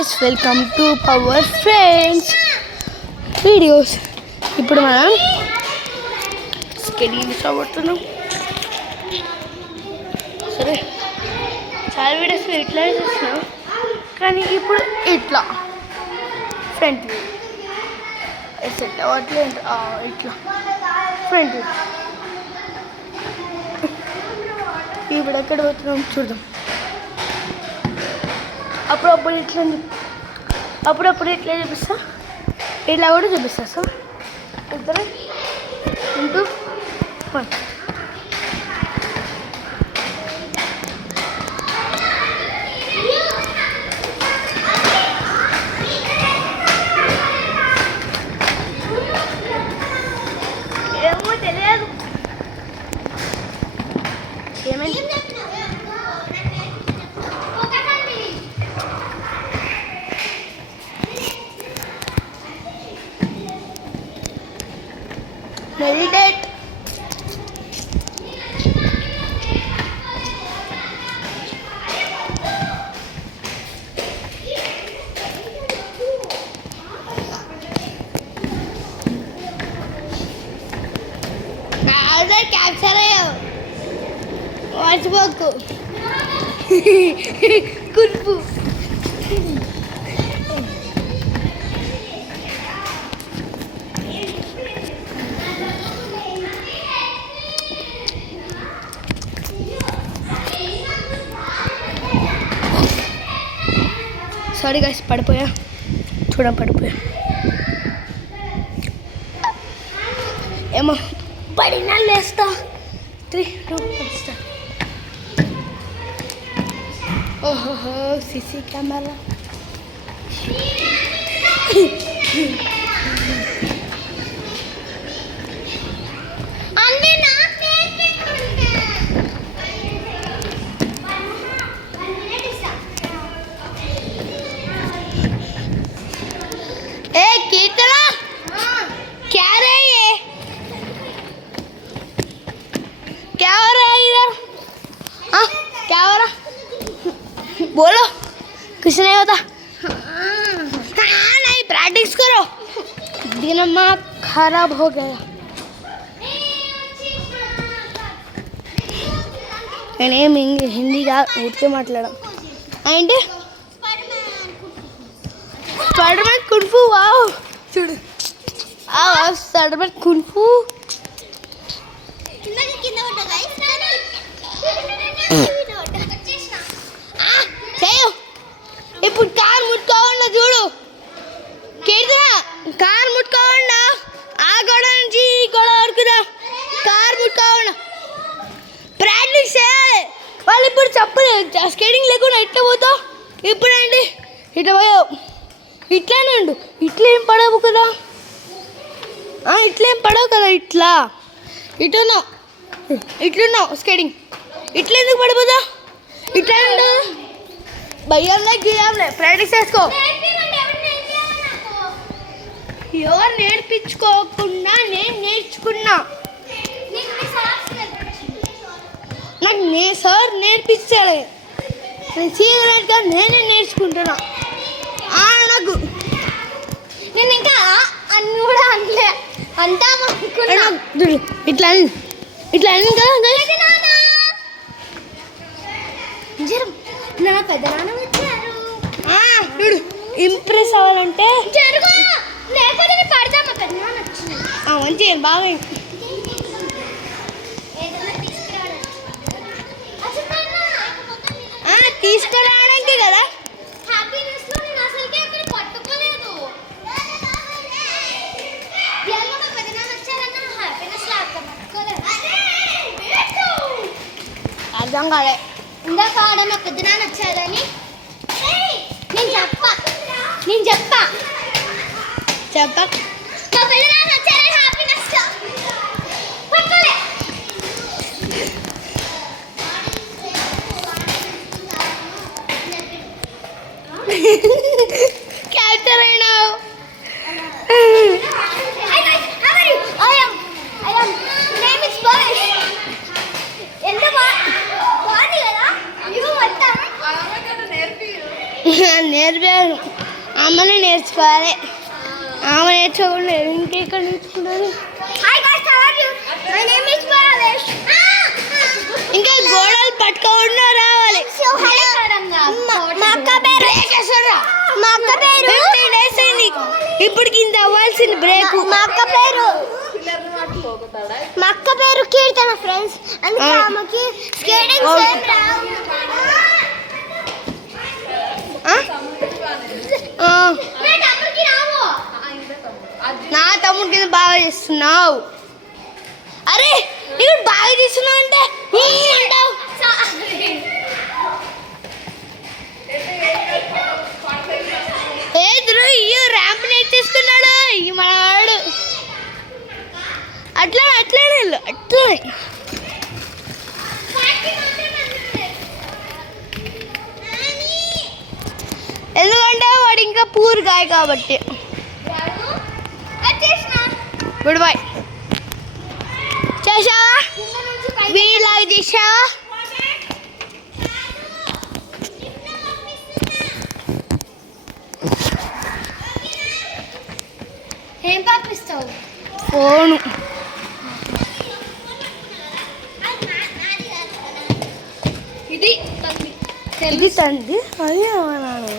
guys, welcome to Power Friends videos. ఇప్పుడు మనం స్కెడింగ్ చూడబోతున్నాం. సరే చాలా వీడియోస్ ఇట్లా చేస్తున్నాం కానీ ఇప్పుడు ఇట్లా ఫ్రంట్ వ్యూ సెట్ అవ్వట్లేదు. ఇట్లా ఫ్రంట్ వ్యూ. ఇప్పుడు ఎక్కడ పోతున్నాం చూద్దాం. అప్పుడప్పుడు ఇట్లా చూపిస్తా, ఇట్లా కూడా చూపిస్తా. సో ఇద్దరు ఇంటూ వన్. ఏమో తెలియదు ఏమైంది. Meditate. Capture ayo. Watch book. Kunfu. Sorry guys, పడిపోయా. పడిపోయా ఏమో. పడినా లేస్తా. 3, 2, 1 ఓహో సిసి కెమెరా. बोलो कुछ नहीं होता. नहीं प्रैक्टिस करो. दिमाग खराब हो गया. నేనేం హిందీ ఊరికే మాట్లాడడం. అంటే స్పైడర్ మ్యాన్ కున్ఫు. వావ్ చూడు, స్పైడర్ మ్యాన్ కున్ఫు. ఇప్పుడు కార్ ముట్టుకోకుండా చూడు. కీర్తన కార్ ముట్టుకోకుండా ఆ గోడ నుంచి ఈ గోడ వరకుదా. కార్ ముట్టుకోకుండా ప్రాక్టీస్ చేయాలి. వాళ్ళు ఇప్పుడు చెప్పలేదు స్కేటింగ్ లేకుండా ఇట్లా పోతావు. ఇప్పుడండి ఇట్లా పోయావు. ఇట్లానే ఉండు. ఇట్లా ఏం పడవు కదా. ఇట్లా ఏం పడవు కదా. ఇట్లున్నావు స్కేటింగ్. ఇట్లా ఎందుకు పడిపోతా. ఇట్లా ఉండదు. భయ్యాలే గీయాలే. ప్రాక్టీస్ చేసుకో. ఎవరు నేర్పించుకోకుండా నేను నేర్చుకున్నా. నాకు సార్ నేర్పించాలి. నేను సీక్రెట్గా నేనే నేర్చుకుంటున్నా. నాకు నేను ఇంకా అన్ని కూడా అనలే అంటాము అనుకున్నా. ఇట్లా అయింది కదా. నా పెద్ద నాన్న వచ్చారు. చూడు ఇంప్రెస్ అవ్వాలంటే జరుగు, లేకపోతే పడదాం. మా పెద్ద నాన్న వచ్చింది. మంచిగా బాగా తీసుకురావడానికి కదా. అర్థం కాలే. ఇందాక ఆడ మా పెద్ద నాన్న వచ్చారని నేను చెప్పా మా పెద్ద నాన్న వచ్చారని హ్యాపీనెస్ పట్టుకోలే. క్యాప్చర్ అయినావు. ఎంత బాగుంది కదా. నేర్పాను. అమ్మనే నేర్చుకోవాలి. ఆమె నేర్చుకోకుండా ఇంకెక్కడ నేర్చుకుంటారు. ఇంకా గోడలు పట్టుకోకుండా రావాలి. మా అక్క పేరు 15 days అయింది ఇప్పటికి ఇంత అవ్వాల్సింది బ్రేక్. మా అక్క పేరు కీర్తన ఫ్రెండ్స్. అందుకే ఆమెకి స్కేటింగ్ సేమ్ రావు. నా తమ్ముడి కింద బాగా చేస్తున్నావు. అరే ఇక్కడ బాగా చేస్తున్నావు అంటే అంటావు. ర్యాంప్ నేర్చేసుకున్నాడు ఈ మనవాడు. అట్లనే అట్లనే ఎందుకంటే వాడు ఇంకా పూర్ గాయ కాబట్టి. Good boy. చేసావా? వీలాగా చేసావా? ఏం పంపిస్తావు? ఫోను. ఇది తంది అది అన్నాను.